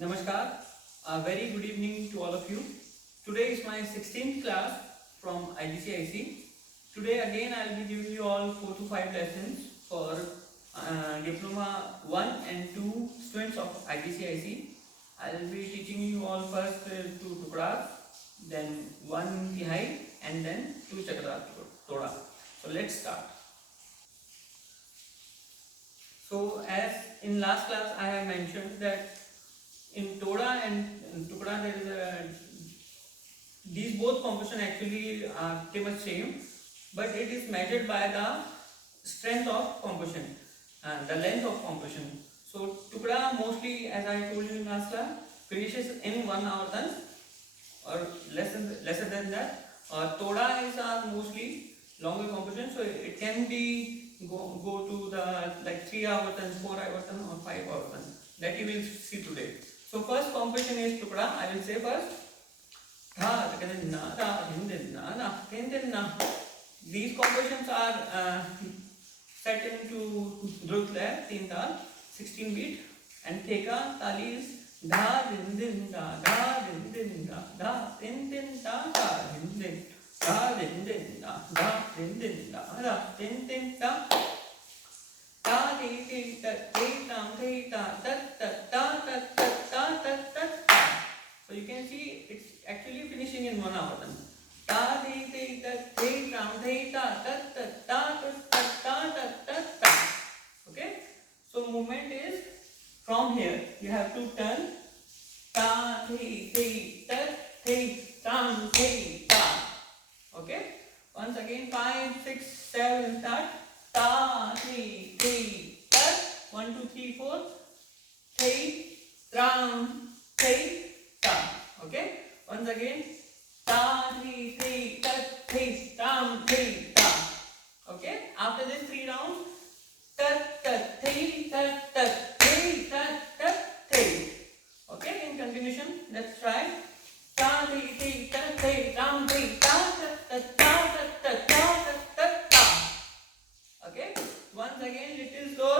Namaskar, a very good evening to all of you. Today is my 16th class from IGCIC. Today again I will be giving you all 4 to 5 lessons for Diploma 1 and 2 students of IGCIC. I will be teaching you all first 2 tukras, then 1 tihai and then 2 chakra toda. So let's start. So as in last class I have mentioned that in Toda and Tukda there is a these both composition actually are pretty much same, but it is measured by the strength of composition and the length of composition. So Tukda mostly, as I told you in last class, finishes in 1 hour than or lesser than that. Toda is mostly longer composition, so it can be go to the like 3 hour than 4 hour than or 5 hour than. That you will see today. So first composition is Tukda. I will say first. Dha, na, da, din, na, din, na. These compositions are set into Drut lab, 3 tal, 16 beat, and Theka tali is dha, din, da, din, da, da, din, da, da, din, da, din, da, da, din, da, din, da. Da, di, di, da, di, da, di, da, da, da, da, da, da, da, da, da. So you can see it's actually finishing in 1 hour then. Da, di, di, da, di, da, di, da, da, da, da, da, da, da, da, da. Okay? So movement is from here. You have to turn da, di, di, da, di, da, di, da. Okay? Once again, 5, 6, 7, start. Ta, thi, thi, tat. 1, 2, 3, 4. Thi, tram, thi, ta. Okay? Once again. Ta, thi, thi, tat, thi, tram, thi, ta. Okay? After this 3 rounds. Tat, tat, thi, tat, tat, thi, tat, tat, thi. Okay? In continuation, let's try. Ta, thi, thi, tat, thi, tram, thi, ta, tat, tat, ta, tat, tat, ta, tat, tat, ta. Okay, once again little slow.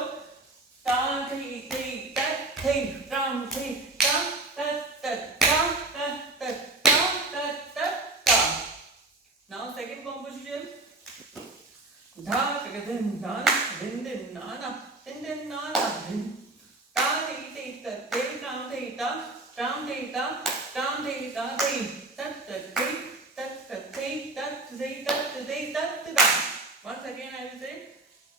Ta, thi, thi, tat, thi, tram, thi, ta, tat, tat, ta, tat, tat, ta, tat, tat, ta. Now second composition. Dha, din, na, din, na, din, na, din. Ta, thi, thi, tat, thi, tram, thi, ta, tram, thi, ta, tram, thi, ta, thi, tat, tat, thi, tat, tat, thi, tat, thi, tat, thi, tat, ta. Once again I will say.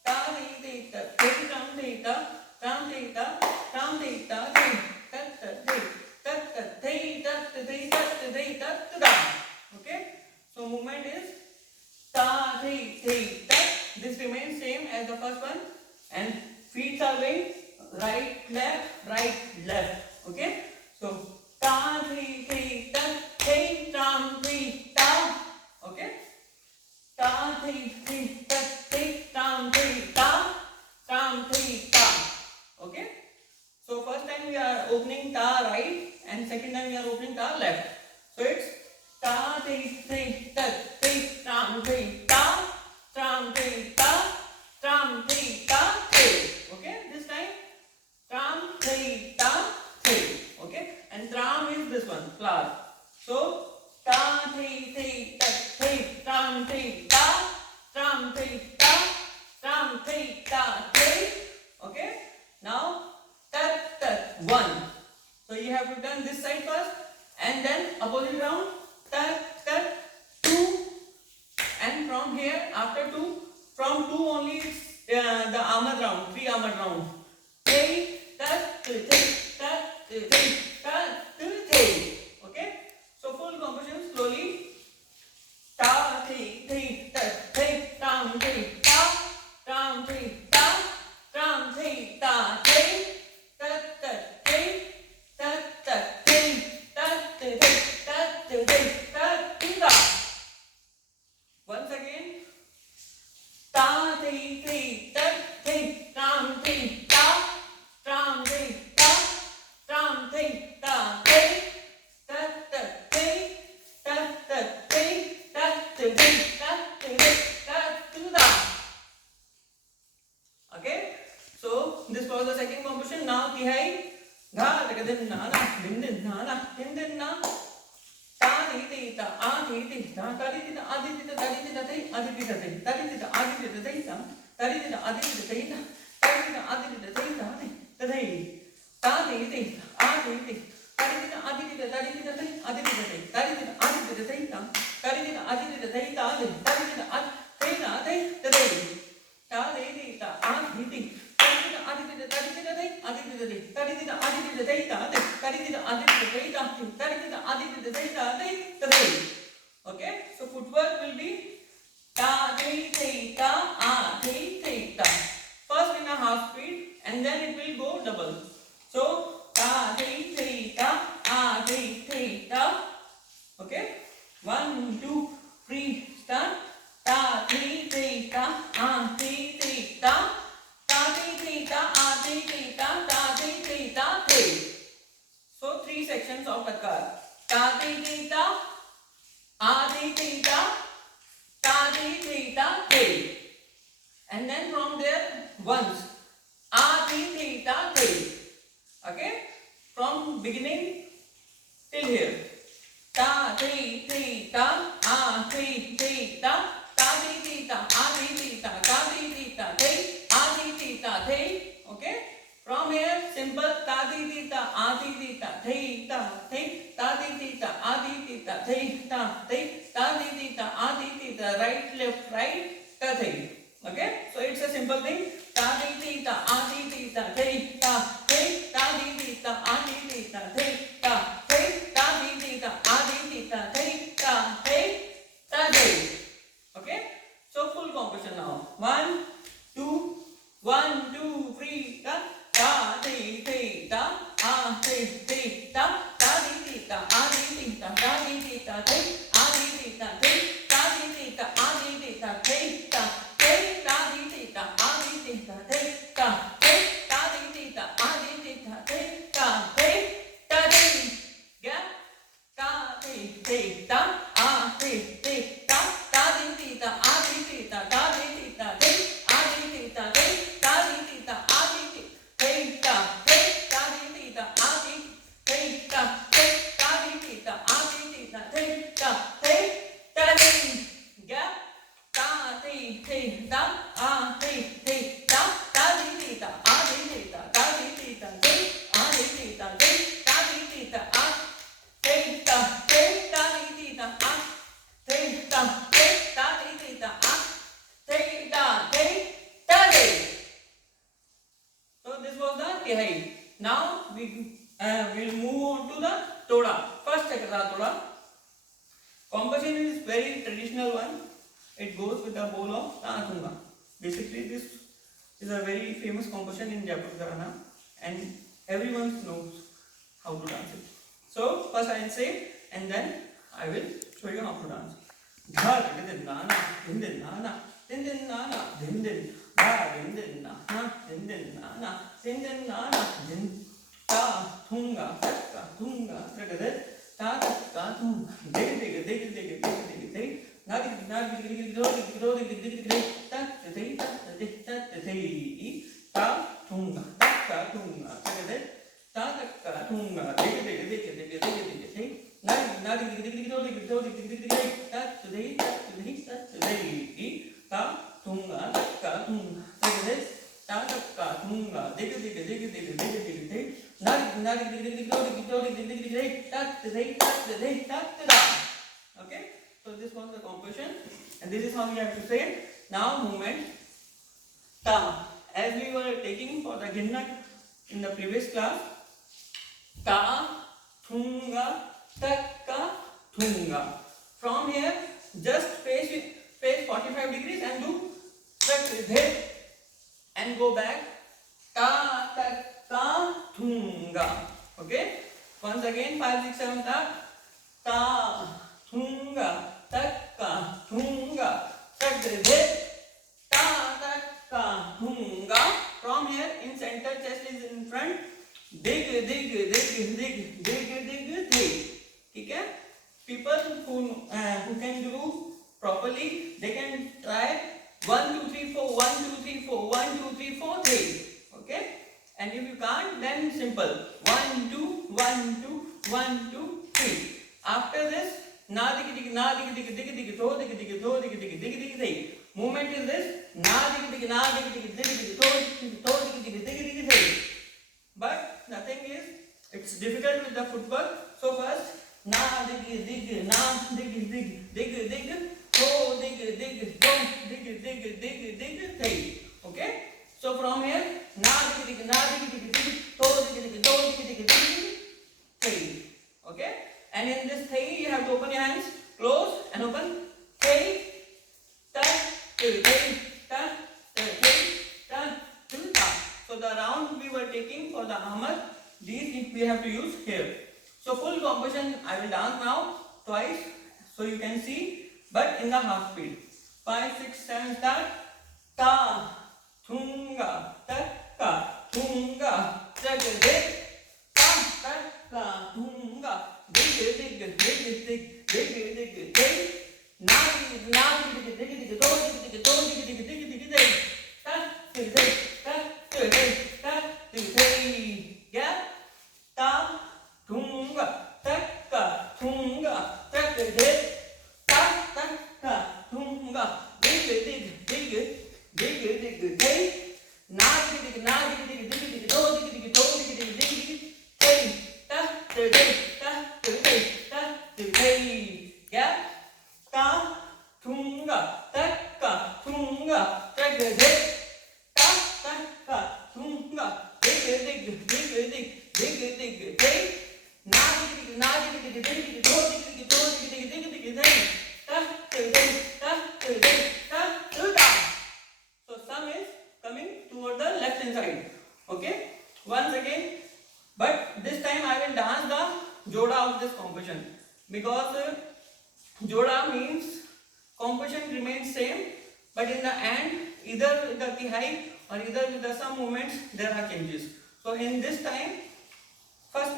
Ta, thi, thi, ta, thi, tram, thi, ta, tram, thi, ta, tram, thi, ta, thi, tat, tat, thi, tat, tat, thi, tat, thi, tat, thi, tat, ta. Okay? So movement is ta, thi, thi, tat. This remains same as the first one, and feet are going right, left. Okay? So ta, thi, thi, tat, thi, tram, thi, ta. Okay? Ta, thi, thi, tat, thi, tram, thi, ta, tram, thi, ta. Okay? So first time we are opening ta right, and second time we are opening ta left. So it's ta, thi, thi, tat, thi, tram, thi, ta, tram, thi, ta, tram, thi, ta, thi. Okay? This time tram, thi, ta, thi. Okay? And tram is this one, class. So ta, thi, thi, tat, thi, tram, thi, ta, tram, thi, ta, tram, thi, ta, thi. Okay? Now tat, tat, 1. So you have to turn this side first and then opposite round. Tat, tat, 2. And from here after 2, from 2 only the armor round, 3 armor round. Thi, tat, thi, tat, thi, tat, thi. Okay? So full composition slowly. Ta, thi, thi, tat, thi, tram, thi, ta, tram, thi, ta, tram, thi, ta, thi, tat, tat, thi, tat, tat, thi, tat, thi, tat, thi, tat, thi, ta. Once again. Ta, thi, thi, tat, thi, tram, thi, ta, tram, thi, ta, tram, thi, ta, thi, tat, tat, thi, tat, tat, thi, tat, thi, tat, thi, tat, ta. Okay? So this was the second composition. Now tihai. ga ta din na na din din na ta di di ta a di di ta ka di di ta a di di ta di di ta di a di di ta di ta di di ta a di di ta di ta ta di di ta a di di ta di ta ta di di ta a di di ta di ta di ta di ta di di a di di ta di di ta a di di ta ta di di ta di a di di ta di ta di di ta a di di ta di ta ta di di ta a di di ta di ta di ta di di ta a di na di ta di ta di di ta a di di ta di di ta a di di ta ta di di ta di a di di ta di ta di di ta a di di ta di ta di ta di di ta a di di ta di ta di ta di di ta a di di ta di ta di ta di. Okay, so footwork will be ta di di ta a di di ta. First in a half speed and then it will go double. So ta di di ta a di di ta. Okay, 1 2 3 start. Ta di di ta a di di ta. Ta di di ta a di di ta. Ta di di ta 3. So 3 sections of tatkar. Ta di di ta a di di ta. Ta di di ta 3. And then from there once a di di ta 3. Okay, from beginning till here. Ta di di ta a di di ta. Ta di di ta a di di ta. Ta di di ta 3 a di di ta 3. Okay, from here simple ta di di ta a di di ta 3 ta 3 ta di di ta a di di ta 3 ta 3 ta di di ta a di di ta right left right ta 3. Okay, so it's a simple thing. Ta di di ta a di di ta 3 ta 3 ta di di ta a di di ta 3 ta 3 ta di di ta a di di ta 3 ta 3 ta 3. Okay, so full composition now. 1 2 1 2 3 ta ta di di ta a di di ta ta di di ta a di di ta ta di di ta 3 a di di ta 3 ta di di ta a di di ta 3 ta 3 ta di di ta a di di ta 3 ta 3 ta di di ta a di di ta 3 ta 3 ta 3. Gap. Ta di di ta a di di ta ta di di ta a di di ta ta di di ta 3 a di di ta 3 ta di di ta a di di 3 ta 3 ta di di ta a di 3 ta 3 ta di di ta a di di ta 3 ta 3 ta 3. Gap. Ta di di ta a di di ta ta di di ta a di di ta ta di di ta 3 a di di ta 3 ta di di ta a 3 ta 3 ta di di ta a 3 ta 3 ta di di ta a 3 ta 3 ta 3. So this was the tihai. Now we will move on to the toda. First chakra toda. Composition is very traditional one. It goes with the bowl of Tanatunga. Basically, this is a very famous composition in Jaipur Gharana, and everyone knows how to dance it. So first I will say, and then I will show you how to dance. Dha din na na din din na na din din na na din din dha din din na na din din na na din din na na din ta thunga takka thunga takka ta takka thunga dig dig dig dig dig dig dig na dig na dig dig dig dig dig dig dig ta dig ta dig ta dig ta thunga takka thunga takka ta takka thunga dig dig dig dig dig dig dig na dig dig dig dig dig dig dig dig dig ta dig ta dig ta dig ta thunga takka thunga takka ta takka thunga dig dig dig dig dig dig dig na dig dig dig dig dig dig dig dig ta dig ta dig ta ta. Okay, so this was the composition, and this is how we have to say it. Now movement ta, as we were taking for the Ginnak in the previous class. Ta thunga takka thunga. From here just face 45 degrees and do stretch with head and go back. Ta takka thunga. Okay, once again 5 6 7 ta thunga takka thunga. Stretch with head. Ta takka thunga. From here in center, chest is in front. Dig dig dig dig dig dig dig. Okay, people who can do properly, they can try 1 2 3 4 1 2 3 4 1 2 3 4 3. Okay, And if you can't, then simple. 1, 2, 1, 2, 1, 2, 3. After this, na digi digi na digi digi digi digi tho digi digi tho digi digi digi digi digi. Movement is this: na digi digi na digi digi digi digi tho digi digi digi digi digi. But the thing is, it's difficult with the footwork. So first, na digi digi na digi digi digi digi tho digi digi tho digi digi digi digi digi. Okay? So from here, na digi digi na digi digi digi tho digi digi tho digi digi digi digi. Okay? And in this thing, you have to open your hands, close and open. Thing, ta, ta, ta, ta. So the round we were taking for the hammer, these we have to use here. So full composition I will dance now twice, so you can see, but in the half speed. 5, 6, 7, start. Ta, thunga, ta, ka, thunga, ta, ta, ta, ta, thunga. Dig dig dig dig dig dig dig dig. Na na dig dig dig dig do dig dig do dig dig dig dig dig. Ta dig dig ta dig dig ta dig dig. Yeah. Ta thunga ta ka thunga ta dig dig. Ta ta ka thunga dig dig dig dig dig dig. Na dig dig na dig dig dig dig do dig dig do dig dig dig dig. Ta dig dig. Yeah. Ta thunga takka thunga tak dig ta ta ka thunga dig dig dig dig dig dig dig na dig na dig dig dig dig do dig dig do dig dig dig dig dig ta dig ta dig ta ta. So sum is coming toward the left hand side. Okay, once again, but this time I will dance the joda of this composition, because joda means composition remains same, but in the end, either with the tihai or either with the some movements, there are changes. So in this time, first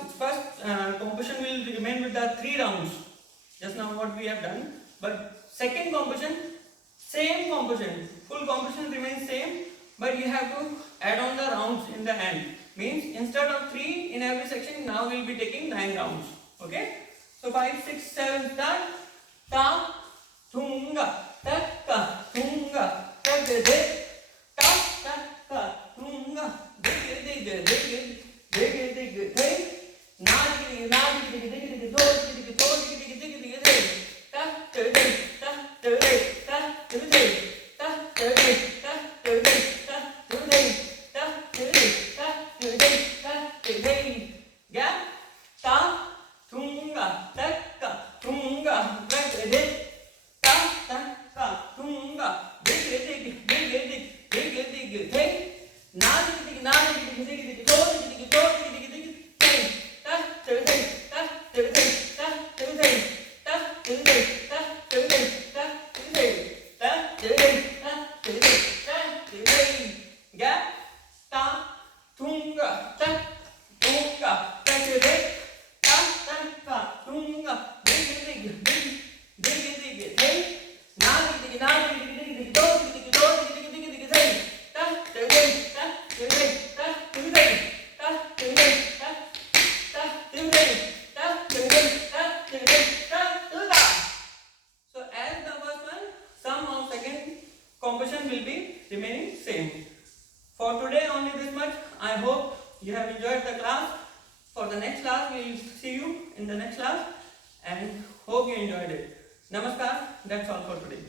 composition will remain with the 3 rounds, just now what we have done. But second composition, same composition, full composition remains same, but you have to add on the rounds in the end. Means instead of 3 in every section, now we will be taking 9 rounds. Okay? So 5, 6, 7, start. Ta, thunga, takka, thunga, tak dig, ta, takka, thunga, dig dig dig dig dig dig, na dig na dig dig dig dig do dig dig do dig dig dig dig dig, ta dig ta dig ta dig ta dig ta dig ta dig ta dig ta dig ta dig. Yeah. Ta thunga takka thunga tak dig ta ta ka thunga dig dig dig dig dig dig dig na dig na dig dig dig do dig dig do dig dig dig ta dig ta dig ta dig ta dig ta dig ta dig ta dig ta dig ta dig. Yeah. Ta thunga tak thunga tak dig ta ta ka thunga dig dig dig dig dig dig na dig na dig dig dig do dig dig do dig dig dig dig ta dig ta dig ta dig ta dig ta ta dig ta dig ta dig ta. So as the first one, some of second composition will be remaining same. For today only this much. I hope you have enjoyed the class. For the next class, we will see you in the next class, and hope you enjoyed it. Namaskar. That's all for today.